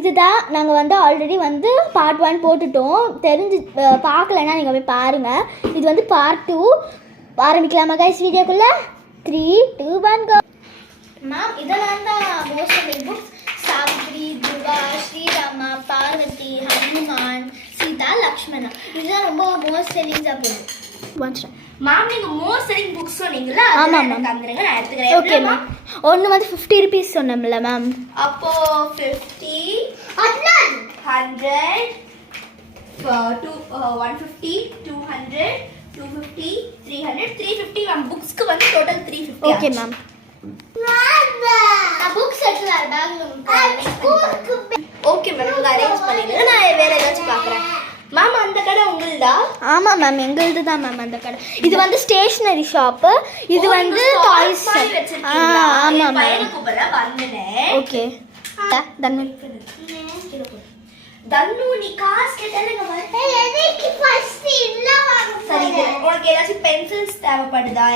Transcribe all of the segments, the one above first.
இதுதான் நாங்கள் வந்து ஆல்ரெடி வந்து பார்ட் 1 போட்டுட்டோம். தெரிஞ்சு பார்க்கலன்னா நீங்கள் போய் பாருங்கள். இது வந்து பார்ட் 2. ஆரம்பிக்கலாமா கைஸ் வீடியோக்குள்ளே? 3, 2, 1 கோ. மேம் இதெல்லாம் தான் most of the books. Savitri, Durga, Srirama, Parvati, Hanuman, Sita, Lakshmana. இதுதான் ரொம்ப மோஸ்ட் செல்லிங்ஸாக போகுது. மேம் நீங்கள் மோஸ்ட் செல்லிங் புக்ஸ் சொன்னீங்களா? ஆமாம் மேம். தந்துருங்க, நான் எடுத்துக்கிறேன். Okay ma'am. ஒன்று வந்து 50 rupees சொன்னோம்ல மேம். அப்போ 50, 100, 150, 200, 250, 300, 350 மேம். புக்ஸ்க்கு வந்து டோட்டல் 350. Okay ma'am. புக்ஸ் எடுத்து வேற பேக்ல ஓகே மேம். நீங்கள் அரேஞ்ச் பண்ணிடுங்க, நான் வேற ஏதாச்சும் பார்க்குறேன். மேம் அந்த கடை உங்களுதா? ஆமாம் மேம், எங்களுது தான் மேம் அந்த கடை. இது வந்து ஸ்டேஷ்னரி ஷாப்பு. இது வந்து டாய்ஸ். ஆமாம் மேம். ஓகே தன்னு நீ காசு கேட்டாலுங்க சரி. உனக்கு ஏதாச்சும் பென்சில்ஸ் தேவைப்படுதா?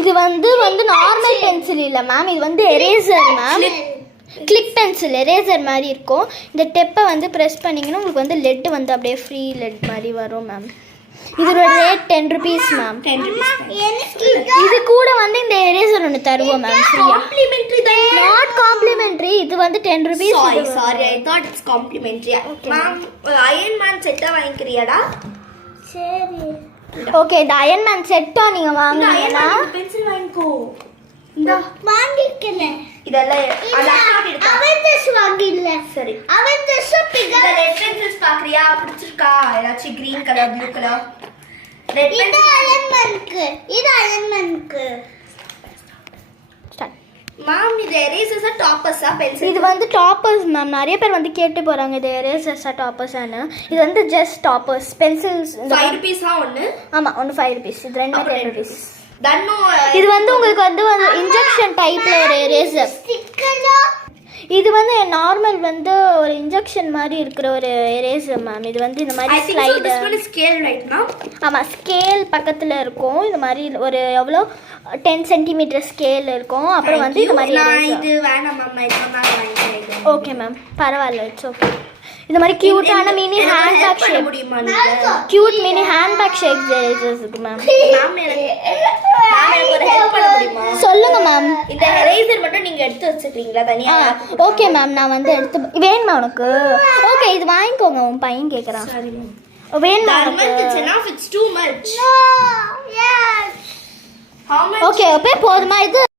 இது வந்து நார்மல் பென்சில் இல்லை மேம், இது வந்து eraser ma'am. Click pencil eraser மாதிரி இருக்கும். இந்த டெப்பை வந்து ப்ரெஸ் பண்ணிங்கன்னா உங்களுக்கு வந்து லெட் வந்து அப்படியே ஃப்ரீ லெட் மாதிரி வரும் மேம். இதோட ரேட் 10 rupees மேம். இது கூட வந்து இந்த எரேசர் ஒன்று தருவோம் மேம் ஃப்ரீயா. Not complimentary. இது வந்து 10 rupees. Sorry I thought it's complimentary. Ma'am iron man செட்டா வாங்கிக்கிறியாடா? சரி ஓகே. இந்த அயன் மேன் செட்டா நீங்க வாங்குனீங்கன்னா பென்சில் வாங்கிக்கோ. இந்த வாங்கிக்கல இதெல்லாம் அவெஞ்சர்ஸ் வாங்கிடல. சரி அவெஞ்சர்ஸ் பிகர் ரெட் பென்சில்ஸ் பாக்குறியா? பிடிச்சிருக்கா? ஏதாச்சும் green colour, blue colour. Red இது அயன் மேனுக்கு. இது அயன் மேனுக்கு. மேம் இது எரேசர்ஸா டாப்பர்ஸா பென்சில்? இது வந்து டாப்பர்ஸ் மேம். நிறைய பேர் வந்து கேட்டு போறாங்க இது எரேசர்ஸா டாப்பர்ஸானு. இது வந்து ஜஸ்ட் டாப்பர்ஸ் பென்சில்ஸ். 5 rupees ஒன்னு. ஆமா ஒன்னு 5 rupees. இது ரெண்டுமே 10 rupees. தன்னு இது வந்து உங்களுக்கு வந்து இன்ஜெக்ஷன் டைப்ல ஒரு எரேசர். இது வந்து நார்மல் வந்து ஒரு இன்ஜெக்ஷன் மாதிரி இருக்கிற ஒரு எரேசர் மேம். இது வந்து இந்த மாதிரி ஸ்லைடர் ஸ்கேல் ரைட் மேம். ஆமா ஸ்கேல் பக்கத்துல இருக்கும். இந்த மாதிரி ஒரு எவ்வளோ 10 cm ஸ்கேல் இருக்கும். அப்புறம் வந்து இந்த மாதிரி இது வேணாம் மேம், இது நான் வாங்கிக்கிறேன். ஓகே மேம் பரவாயில்ல, இட்ஸ் ஓகே. இந்த மாதிரி கியூட்டான மினி ஹேண்ட் பேக் ஷேப் முடியுமா? Cute mini hand bag shape erasers இருக்கு மேம். மேம் எனக்கு ஒரு ஹெல்ப் பண்ண முடியுமா? சொல்லுங்க மேம். இந்த எரேசர் மட்டும் நீங்க எடுத்து வச்சிருக்கீங்களா தனியா? ஓகே மேம் நான் வந்து எடுத்து வேணுமா உனக்கு? ஓகே இது வாங்கிக்கோங்க, உன் பையன் கேக்குறான். சரி மேம். வேணுமா உனக்கு? It's enough, it's too much. No, yes. How much? Okay அப்பே போதுமா இது?